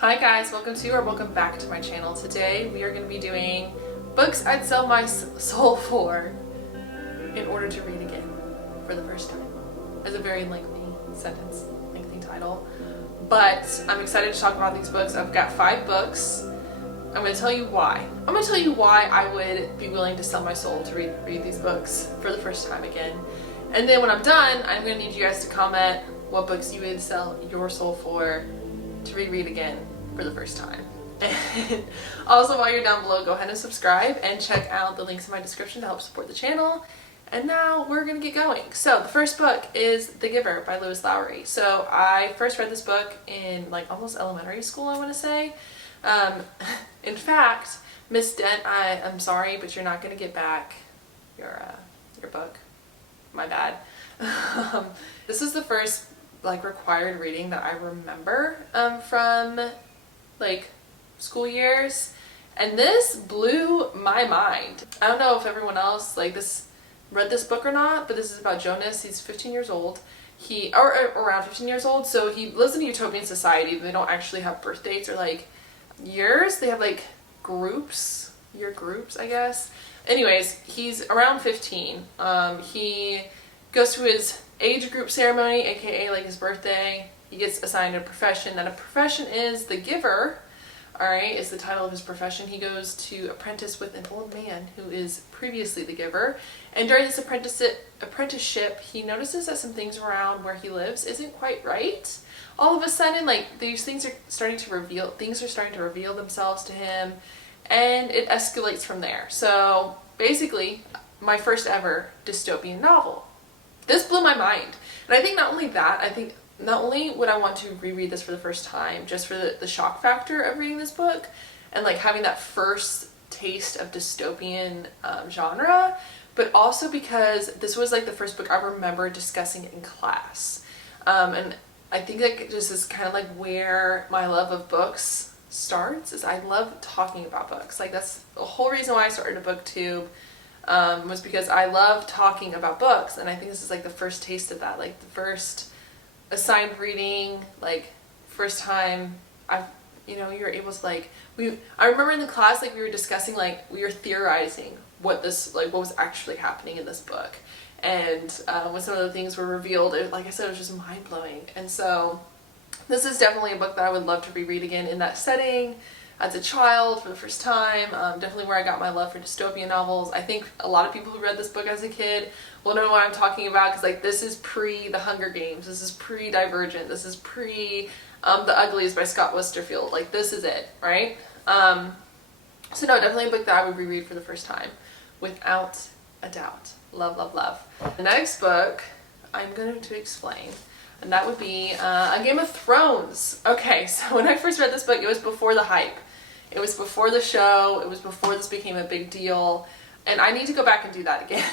Hi guys, welcome back to my channel. Today we are going to be doing books I'd sell my soul for in order to read again for the first time. It's a very lengthy sentence, lengthy title, but I'm excited to talk about these books. I've got 5 books. I'm going to tell you why. I'm going to tell you why I would be willing to sell my soul to read these books for the first time again. And then when I'm done, I'm going to need you guys to comment what books you would sell your soul for to reread again for the first time. And also, while you're down below, go ahead and subscribe and check out the links in my description to help support the channel. And now we're gonna get going. So the first book is The Giver by Lois Lowry. So I first read this book in like almost elementary school, I want to say. In fact, Miss Dent, I'm sorry, but you're not gonna get back your book. My bad. This is the first like required reading that I remember from like school years, and this blew my mind. I don't know if everyone else read this book or not, but this is about Jonas. He's 15 years old. Or around 15 years old, so he lives in a utopian society. They don't actually have birth dates or like years. They have like year groups, I guess. Anyways, he's around 15. He goes to his age group ceremony, aka like his birthday. He gets assigned a profession. That a profession is the giver. Alright, is the title of his profession. He goes to apprentice with an old man who is previously the giver. And during this apprenticeship, he notices that some things around where he lives isn't quite right. All of a sudden, like things are starting to reveal themselves to him, and it escalates from there. So basically, my first ever dystopian novel. This blew my mind. And I think not only would I want to reread this for the first time, just for the shock factor of reading this book and like having that first taste of dystopian genre, but also because this was like the first book I remember discussing in class. And I think that this is kind of like where my love of books starts, is I love talking about books. Like that's the whole reason why I started a booktube. Was because I love talking about books, and I think this is like the first taste of that, like the first assigned reading, like first time you're able to I remember in the class, like we were discussing, like we were theorizing what was actually happening in this book, and when some of the things were revealed, like I said, it was just mind-blowing. And so this is definitely a book that I would love to reread again in that setting, as a child for the first time. Definitely where I got my love for dystopian novels. I think a lot of people who read this book as a kid will know what I'm talking about, because like this is pre The Hunger Games, this is pre Divergent, this is pre The Uglies by Scott Westerfield. Like this is it, right? So no, definitely a book that I would reread for the first time, without a doubt. Love, love, love. The next book I'm going to explain, and that would be A Game of Thrones. Okay, so when I first read this book, it was before the hype. It was before the show. It was before this became a big deal. And I need to go back and do that again.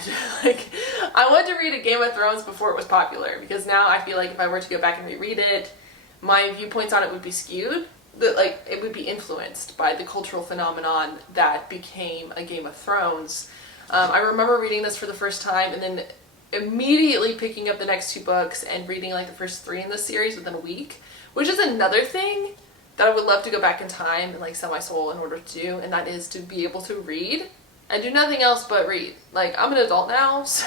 Like, I wanted to read A Game of Thrones before it was popular, because now I feel like if I were to go back and reread it, my viewpoints on it would be skewed. It would be influenced by the cultural phenomenon that became A Game of Thrones. I remember reading this for the first time and then immediately picking up the next 2 books and reading like the first 3 in this series within a week, which is another thing that I would love to go back in time and like sell my soul in order to do, and that is to be able to read and do nothing else but read. Like, I'm an adult now, so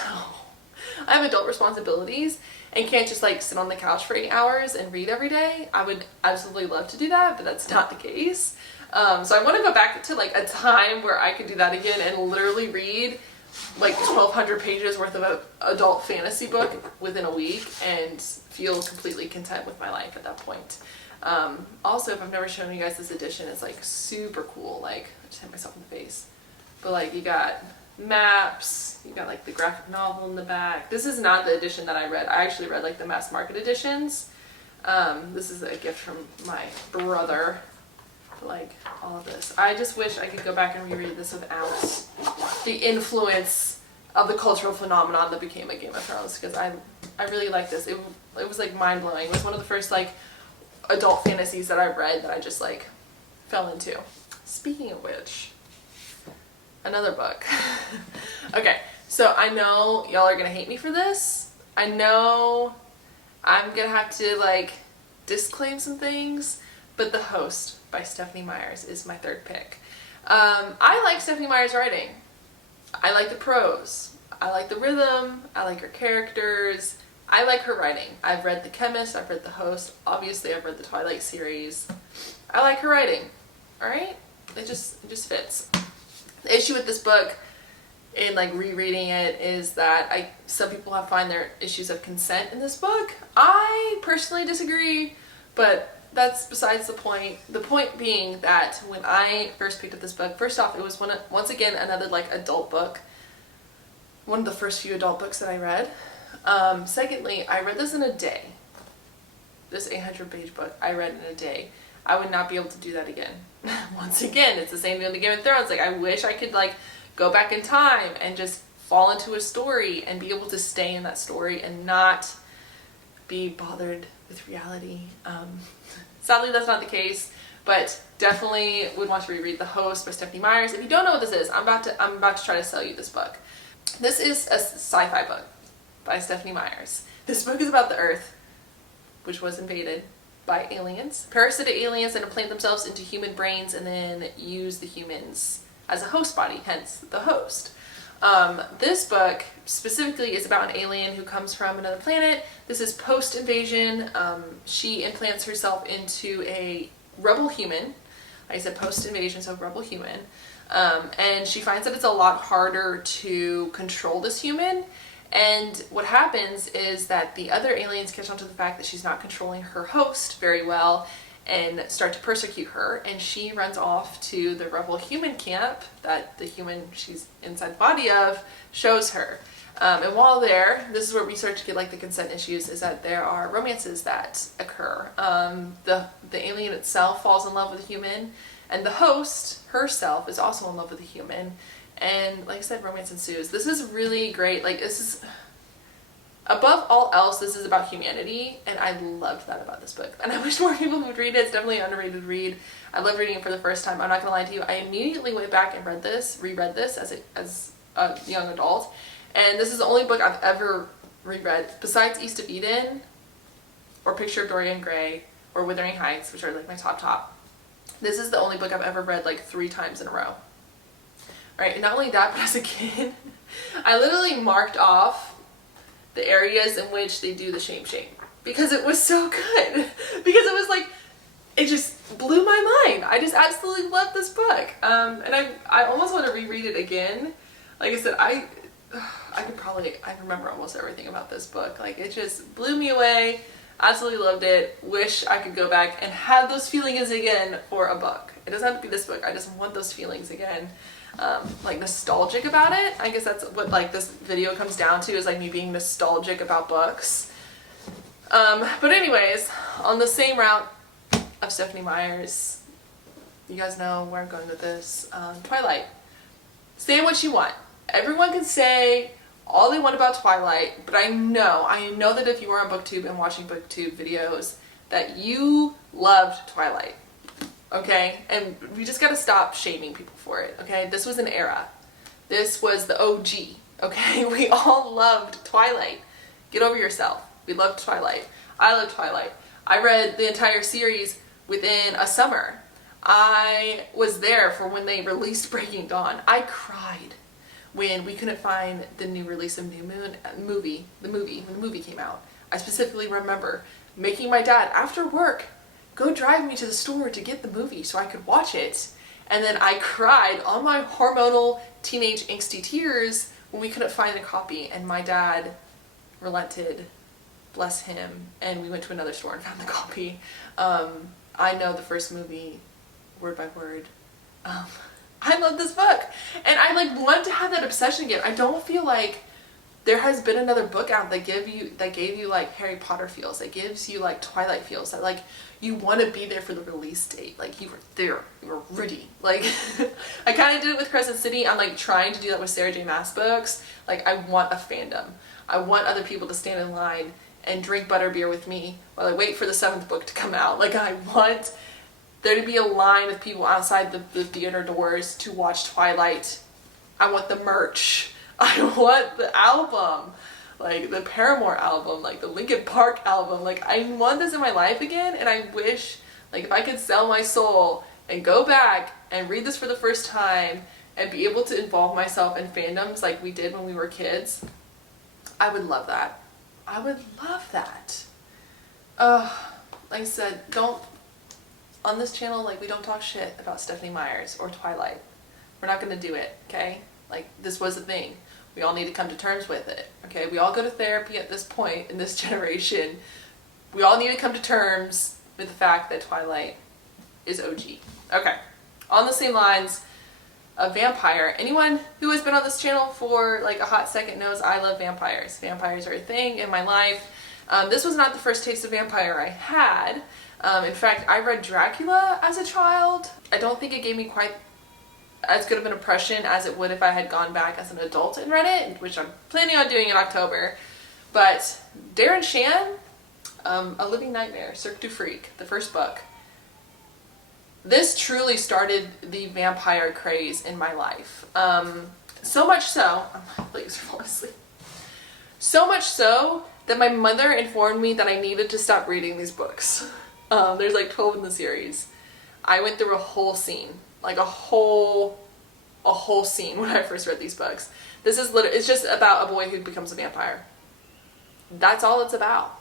I have adult responsibilities and can't just like sit on the couch for 8 hours and read every day. I would absolutely love to do that, but that's not the case. So I want to go back to like a time where I could do that again and literally read like 1,200 pages worth of an adult fantasy book within a week and feel completely content with my life at that point. Also, if I've never shown you guys this edition, it's like super cool. Like, I just hit myself in the face. But like, you got maps, you got like the graphic novel in the back. This is not the edition that I read. I actually read like the mass market editions. This is a gift from my brother. Like, all of this. I just wish I could go back and reread this without the influence of the cultural phenomenon that became A Game of Thrones, because I really like this. It was like mind-blowing. It was one of the first like adult fantasies that I read that I just like fell into. Speaking of which, another book. Okay, so I know y'all are gonna hate me for this. I know I'm gonna have to like disclaim some things, but The Host by Stephanie Meyers is my third pick. I like Stephanie Meyers' writing. I like the prose. I like the rhythm. I like her characters. I like her writing. I've read The Chemist. I've read The Host. Obviously, I've read the Twilight series. I like her writing. All right? It just fits. The issue with this book, in like rereading it, is that some people find their issues of consent in this book. I personally disagree, but that's besides the point. The point being that when I first picked up this book, first off, it was once again another like adult book. One of the first few adult books that I read. Secondly, I read this in a day. This 800-page book, I read in a day. I would not be able to do that again. Once again, it's the same thing with Game of Thrones. Like, I wish I could like go back in time and just fall into a story and be able to stay in that story and not be bothered with reality. Sadly, that's not the case, but definitely would want to reread The Host by Stephanie Meyers. If you don't know what this is, I'm about to try to sell you this book. This is a sci-fi book by Stephanie Meyers. This book is about the Earth, which was invaded by aliens, parasitic aliens that implant themselves into human brains and then use the humans as a host body, hence The Host. This book specifically is about an alien who comes from another planet. This is post-invasion. She implants herself into a rebel human. Like I said, post-invasion, so rebel human. And she finds that it's a lot harder to control this human. And what happens is that the other aliens catch on to the fact that she's not controlling her host very well and start to persecute her, and she runs off to the rebel human camp that the human she's inside the body of shows her. And while there, this is where we start to get like the consent issues, is that there are romances that occur. The alien itself falls in love with a human, and the host herself is also in love with a human. And like I said, romance ensues. This is really great. Like, this is, above all else, this is about humanity, and I loved that about this book. And I wish more people would read it. It's definitely an underrated read. I loved reading it for the first time. I'm not gonna lie to you. I immediately went back and reread this as a young adult. And this is the only book I've ever reread, besides East of Eden, or Picture of Dorian Gray, or Wuthering Heights, which are like my top. This is the only book I've ever read like 3 times in a row. Right, and not only that, but as a kid, I literally marked off the areas in which they do the shame because it was so good. Because it was like, it just blew my mind. I just absolutely loved this book. And I almost want to reread it again. Like I said, I remember almost everything about this book. Like, it just blew me away. Absolutely loved it. Wish I could go back and have those feelings again for a book. It doesn't have to be this book. I just want those feelings again. Like nostalgic about it. I guess that's what like this video comes down to, is like me being nostalgic about books. But anyways, on the same route of Stephanie Meyers, you guys know where I'm going with this. Twilight. Say what you want. Everyone can say all they want about Twilight, but I know that if you are on BookTube and watching BookTube videos, that you loved Twilight. Okay, and we just gotta stop shaming people for it, okay? This was an era. This was the OG, okay? We all loved Twilight. Get over yourself. We loved Twilight. I loved Twilight. I read the entire series within a summer. I was there for when they released Breaking Dawn. I cried when we couldn't find the new release of New Moon when the movie came out. I specifically remember making my dad, after work, go drive me to the store to get the movie so I could watch it. And then I cried on my hormonal teenage angsty tears when we couldn't find a copy, and my dad relented, bless him, and we went to another store and found the copy. I know the first movie word by word. I love this book, and I like want to have that obsession again. I don't feel like there has been another book out that gave you like Harry Potter feels, that gives you like Twilight feels, that like you want to be there for the release date, like you were there, you were ready. Like I kind of did it with Crescent City. I'm like trying to do that with Sarah J Maas books. Like, I want a fandom. I want other people to stand in line and drink butterbeer with me while I wait for the 7th book to come out. Like, I want there to be a line of people outside the theater doors to watch Twilight. I want the merch. I want the album, like the Paramore album, like the Linkin Park album. Like, I want this in my life again, and I wish Like if I could sell my soul and go back and read this for the first time and be able to involve myself in fandoms like we did when we were kids, I would love that. I would love that. Like I said, on this channel, like, we don't talk shit about Stephenie Meyers or Twilight. We're not gonna do it, okay? Like, this was a thing. We all need to come to terms with it, okay? We all go to therapy at this point in this generation. We all need to come to terms with the fact that Twilight is OG. Okay, on the same lines, a vampire. Anyone who has been on this channel for like a hot second knows I love vampires. Vampires are a thing in my life. This was not the first taste of vampire I had. In fact, I read Dracula as a child. I don't think it gave me quite as good of an impression as it would if I had gone back as an adult and read it, which I'm planning on doing in October. But Darren Shan, A Living Nightmare, Cirque du Freak, the first book. This truly started the vampire craze in my life. So much so, my legs are falling asleep. So much so that my mother informed me that I needed to stop reading these books. There's like 12 in the series. I went through a whole scene, like a whole scene when I first read these books. This is literally, it's just about a boy who becomes a vampire. That's all it's about.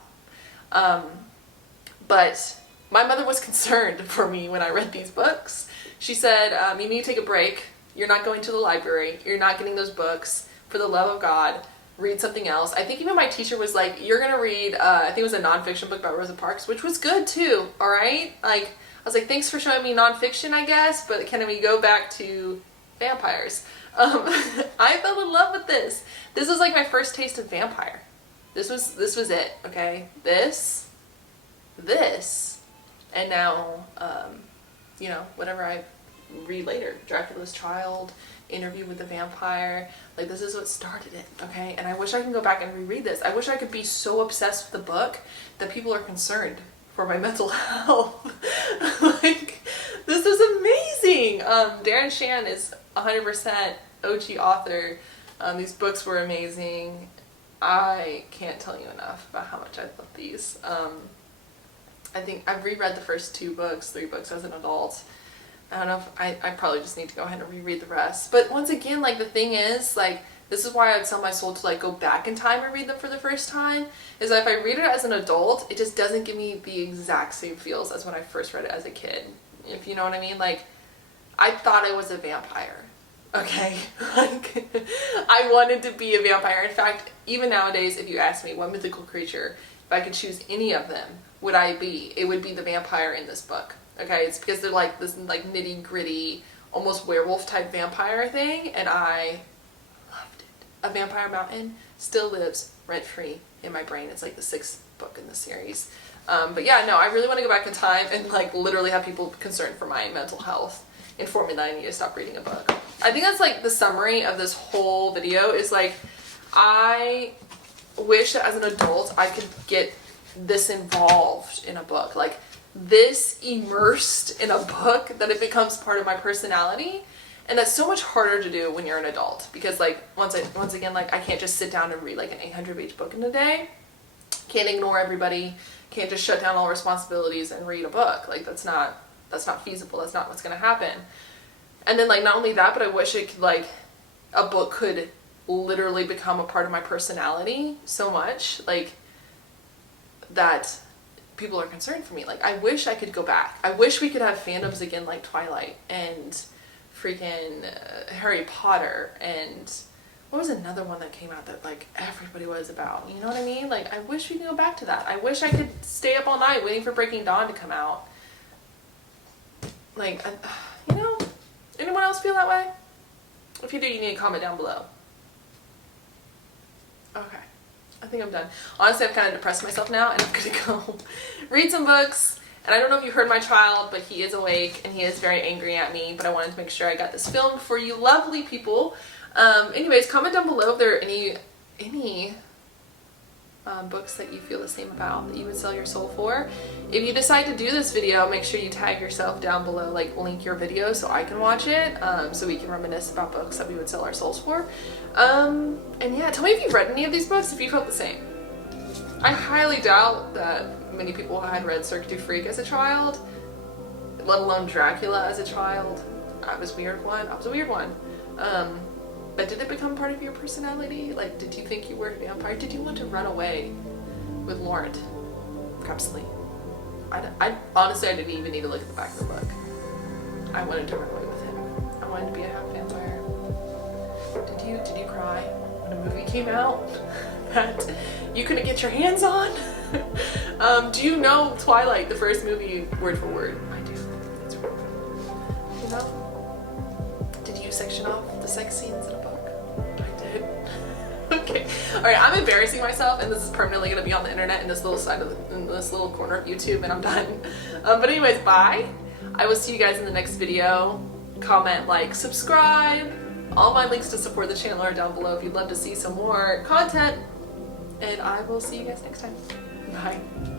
But my mother was concerned for me when I read these books. She said, you need to take a break. You're not going to the library. You're not getting those books. For the love of God, read something else. I think even my teacher was like, you're going to read, I think it was a nonfiction book about Rosa Parks, which was good too, all right? Like, I was like, thanks for showing me nonfiction, I guess, but can we go back to vampires? I fell in love with this. This was like my first taste of vampire. This was it, okay? This, and now, you know, whatever I read later, Dracula's Child, Interview with the Vampire, like this is what started it, okay? And I wish I could go back and reread this. I wish I could be so obsessed with the book that people are concerned for my mental health. Like, this is amazing. Darren Shan is 100% OG author. These books were amazing. I can't tell you enough about how much I love these. I think I've reread the first 3 books as an adult. I don't know if I probably just need to go ahead and reread the rest. But once again, like, the thing is, like, this is why I'd sell my soul to like go back in time and read them for the first time, is that if I read it as an adult, it just doesn't give me the exact same feels as when I first read it as a kid. If you know what I mean? Like, I thought I was a vampire. Okay? Like, I wanted to be a vampire. In fact, even nowadays, if you ask me what mythical creature, if I could choose any of them, would I be? It would be the vampire in this book. Okay? It's because they're like this like nitty gritty, almost werewolf type vampire thing, and I loved it. A Vampire Mountain still lives rent free in my brain. It's like the 6th book in the series. But yeah, no, I really want to go back in time and like literally have people concerned for my mental health inform me that I need to stop reading a book. I think that's like the summary of this whole video is like, I wish that as an adult I could get this involved in a book, like this immersed in a book that it becomes part of my personality. And that's so much harder to do when you're an adult, because like once again, like I can't just sit down and read like an 800-page book in a day. Can't ignore everybody. Can't just shut down all responsibilities and read a book. Like that's not feasible. That's not what's gonna happen. And then like not only that, but I wish it could like a book could literally become a part of my personality so much like that people are concerned for me. Like I wish I could go back. I wish we could have fandoms again like Twilight and freaking Harry Potter, and what was another one that came out that like everybody was about, you know what I mean? Like I wish we could go back to that. I wish I could stay up all night waiting for Breaking Dawn to come out. Like, you know, anyone else feel that way? If you do, you need to comment down below. Okay, I think I'm done. Honestly, I've kind of depressed myself now, and I'm gonna go read some books. And I don't know if you heard my child, but he is awake and he is very angry at me, but I wanted to make sure I got this filmed for you lovely people. Anyways, comment down below if there are any books that you feel the same about, that you would sell your soul for. If you decide to do this video, make sure you tag yourself down below, like link your video so I can watch it, so we can reminisce about books that we would sell our souls for. And yeah, tell me if you've read any of these books, if you felt the same. I highly doubt that many people had read Cirque du Freak as a child. let alone Dracula as a child. I was a weird one. But did it become part of your personality? Like, did you think you were a vampire? Did you want to run away with Laurent? Absolutely. I honestly, I didn't even need to look at the back of the book. I wanted to run away with him. I wanted to be a half vampire. Did you cry when a movie came out that you couldn't get your hands on? Do you know Twilight, the first movie, word for word? I do. It's really good. You know? Did you section off the sex scenes in a book? I did. Okay. Alright, I'm embarrassing myself, and this is permanently going to be on the internet in this little corner of YouTube, and I'm done. But anyways, bye. I will see you guys in the next video. Comment, like, subscribe. All my links to support the channel are down below if you'd love to see some more content. And I will see you guys next time. Bye.